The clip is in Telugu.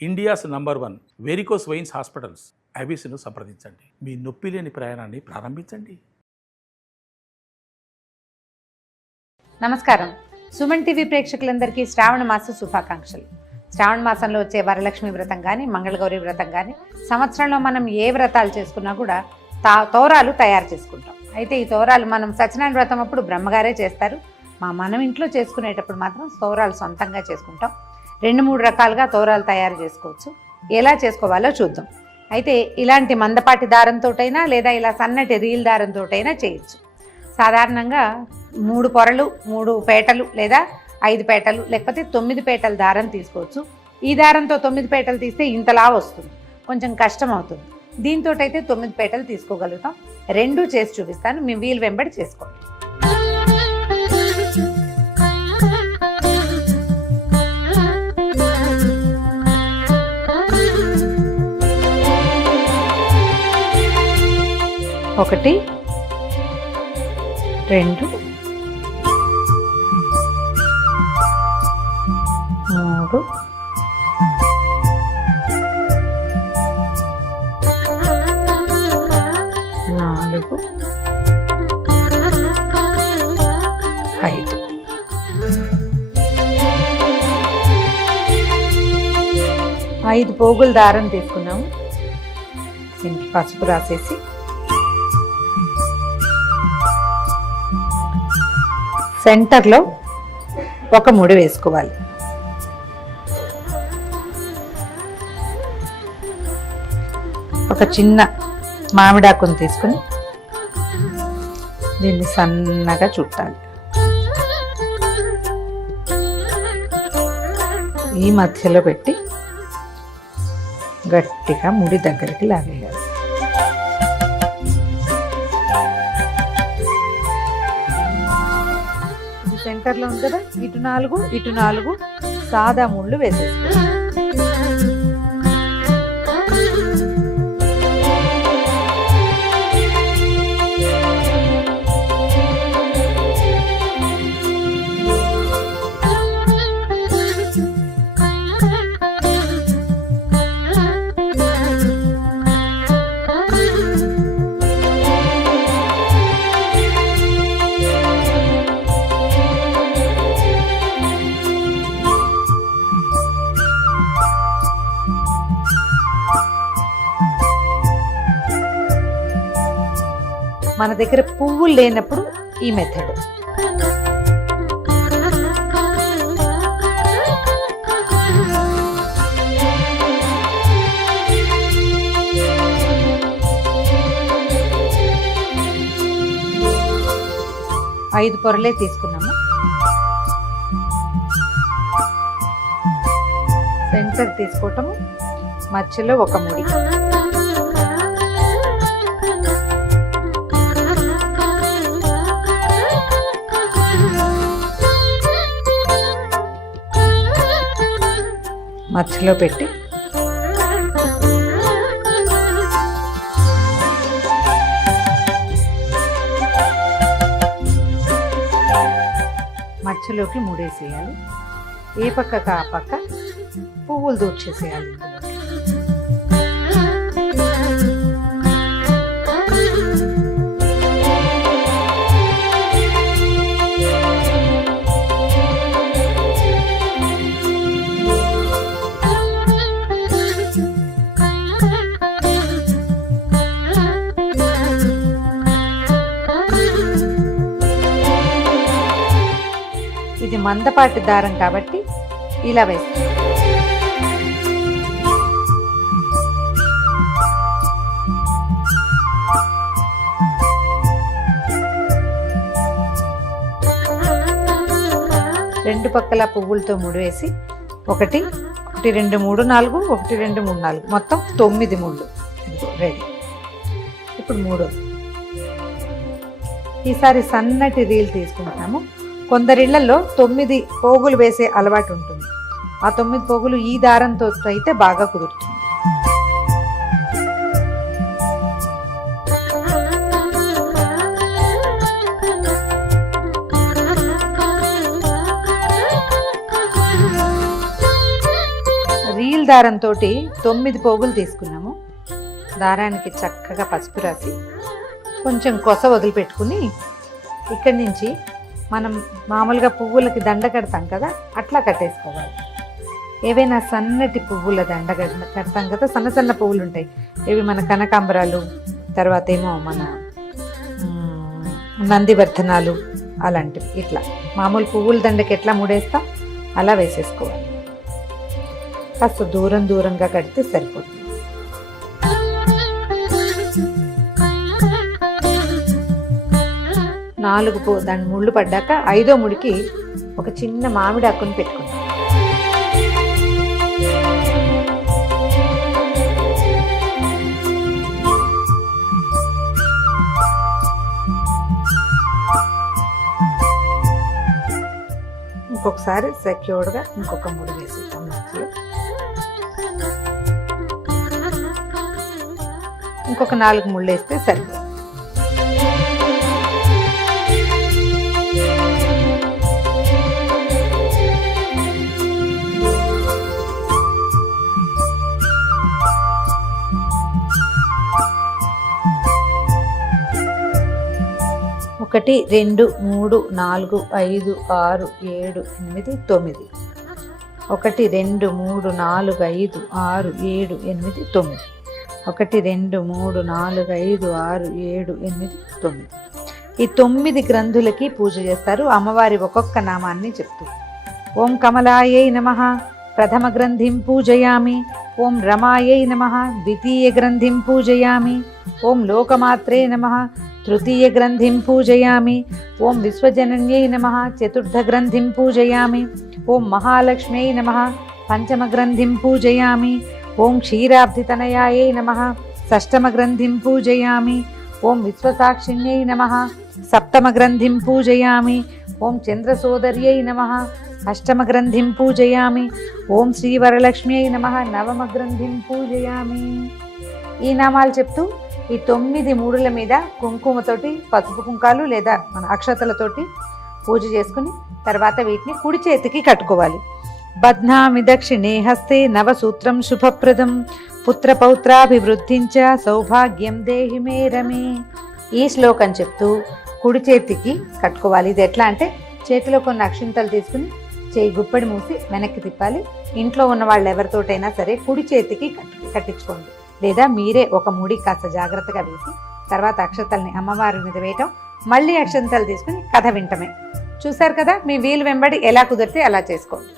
India's number 1 varicose veins hospitals ఐబీసీను సంప్రదించండి. మీ నొప్పి లేని ప్రయాణాన్ని ప్రారంభించండి. నమస్కారం. సుమన్ టీవీ ప్రేక్షకులందరికీ శ్రావణ మాస శుభాకాంక్షలు. శ్రావణ మాసంలో వచ్చే వరలక్ష్మి వ్రతం కానీ, మంగళగౌరి వ్రతం కానీ, సంవత్సరంలో మనం ఏ వ్రతాలు చేసుకున్నా కూడా తోరాలు తయారు చేసుకుంటాం. అయితే ఈ తోరాలు మనం సత్యనారాయణ వ్రతం అప్పుడు బ్రహ్మగారే చేస్తారు. మనం ఇంట్లో చేసుకునేటప్పుడు మాత్రం తోరాలు సొంతంగా చేసుకుంటాం. 2-3 రకాలుగా తోరాలు తయారు చేసుకోవచ్చు. ఎలా చేసుకోవాలో చూద్దాం. అయితే ఇలాంటి మందపాటి దారంతోటైనా లేదా ఇలా సన్నటి రీల్ దారంతోటైనా చేయొచ్చు. సాధారణంగా 3 పొరలు, 3 పేటలు లేదా 5 పేటలు లేకపోతే 9 పేటల దారం తీసుకోవచ్చు. ఈ దారంతో 9 పేటలు తీస్తే ఇంతలా వస్తుంది, కొంచెం కష్టం అవుతుంది. దీంతో అయితే 9 పేటలు తీసుకోగలుగుతాం. 2 చేసి చూపిస్తాను, మీ వీలు వెంబడి చేసుకోండి. ఒకటి, 2, 3, 4, 5. 5 పోగుల దారం తీసుకున్నాము. దీనికి పసుపు రాసేసి సెంటర్లో ఒక ముడి వేసుకోవాలి. ఒక చిన్న మామిడాకును తీసుకుని దీన్ని సన్నగా చుట్టాలి. ఈ మధ్యలో పెట్టి గట్టిగా ముడి దగ్గరికి లాగేయాలి. సెంటర్లో ఉంది కదా, ఇటు 4 సాదా ముళ్ళు వేసేసుకోవాలి. మన దగ్గర పువ్వులు లేనప్పుడు ఈ మెథడ్. ఐదు పొరలే తీసుకున్నాము. సెంటర్ తీసుకోవటము, మధ్యలో ఒక ముడి. మధ్యలో పెట్టి మధ్యలోకి ముడేసేయాలి. ఏ పక్కకు ఆ పక్క పువ్వులు దూర్చేసేయాలి. ఇది మందపాటి దారం కాబట్టి ఇలా వేస్తాం. రెండు పక్కల పువ్వులతో ముడివేసి 1, 2, 3, 4, 1, 2, 3, 4 మొత్తం 9 ముళ్ళు రెడీ. ఇప్పుడు 3. ఈసారి సన్నటి రీల్ తీసుకుంటాము. కొందరిళ్లలో 9 పోగులు వేసే అలవాటు ఉంటుంది. ఆ 9 పోగులు ఈ దారంతో అయితే బాగా కుదురుతుంది. రీల్ దారంతో 9 పోగులు తీసుకున్నాము. దారానికి చక్కగా పసుపు రాసి కొంచెం కొస వదిలిపెట్టుకుని ఇక్కడి నుంచి మనం మామూలుగా పువ్వులకి దండ కడతాం కదా, అట్లా కట్టేసుకోవాలి. ఏవైనా సన్నటి పువ్వుల దండ కడతాం కదా, సన్న సన్న పువ్వులు ఉంటాయి, ఇవి మన కనకాంబరాలు, తర్వాత ఏమో మన నందివర్ధనాలు అలాంటివి. ఇట్లా మామూలు పువ్వుల దండకి ఎట్లా ముడేస్తాం అలా వేసేసుకోవాలి. కాస్త దూరంగా కడితే సరిపోతుంది. దాని ముళ్ళు పడ్డాక 5వ ముడికి ఒక చిన్న మామిడి ఆకుని పెట్టుకుంటాం. ఇంకొకసారి సెక్యూర్డ్గా ఇంకొక ముడి వేసేస్తాం. ఇంకొక 4 ముళ్ళు వేస్తే సరిపోతుంది. ఒకటి 2 3 4 5 6 7 8 9 1 2 3 4 5 6 7 8 9 1 2 3 4 5 6 7 8 9. ఈ 9 గ్రంథులకి పూజ చేస్తారు. అమ్మవారి ఒక్కొక్క నామాన్ని చెప్తూ ఓం కమలాయై నమః ప్రథమ గ్రంథిం పూజయామి, ఓం రమాయై నమః ద్వితీయ గ్రంథిం పూజయామి, ఓం లోకమాత్రే నమః తృతీయ గ్రంథిం పూజయామి, ఓం విశ్వజనన్యై నమః చతుర్థ గ్రంథిం పూజయామి, ఓం మహాలక్ష్మ్యై నమః పంచమ గ్రంథిం పూజయామి, ఓం క్షీరాబ్ధితనయాయై నమః షష్టమ గ్రంథిం పూజయామి, ఓం విశ్వసాక్షిణ్యై నమః సప్తమ గ్రంథిం పూజయామి, ఓం చంద్రసోదర్యై నమః అష్టమ గ్రంథిం పూజయామి, ఓం శ్రీవరలక్ష్మ్యై నమః నవమ గ్రంథిం పూజయామి. ఈ నామాలు చెప్తూ ఈ 9 మూడుల మీద కుంకుమతోటి, పసుపు కుంకాలు లేదా మన అక్షతలతోటి పూజ చేసుకుని తర్వాత వీటిని కుడి చేతికి కట్టుకోవాలి. బధ్నామి దక్షిణే హస్తే నవసూత్రం శుభప్రదం పుత్రపౌత్రాభివృద్ధించ సౌభాగ్యం దేహి మే రమే. ఈ శ్లోకం చెప్తూ కుడి చేతికి కట్టుకోవాలి. ఇది ఎట్లా అంటే చేతిలో కొన్ని అక్షింతలు తీసుకుని చేయి గుప్పెడి మూసి వెనక్కి తిప్పాలి. ఇంట్లో ఉన్న వాళ్ళు ఎవరితోటైనా సరే కుడి చేతికి కట్టించుకోండి, లేదా మీరే ఒక ముడి కాస్త జాగ్రత్తగా వేసి తర్వాత అక్షతల్ని అమ్మవారి మీద వేయటం, మళ్ళీ అక్షంతలు తీసుకుని కథ వింటమే. చూశారు కదా, మీ వీలు వెంబడి ఎలా కుదిరితే అలా చేసుకోండి.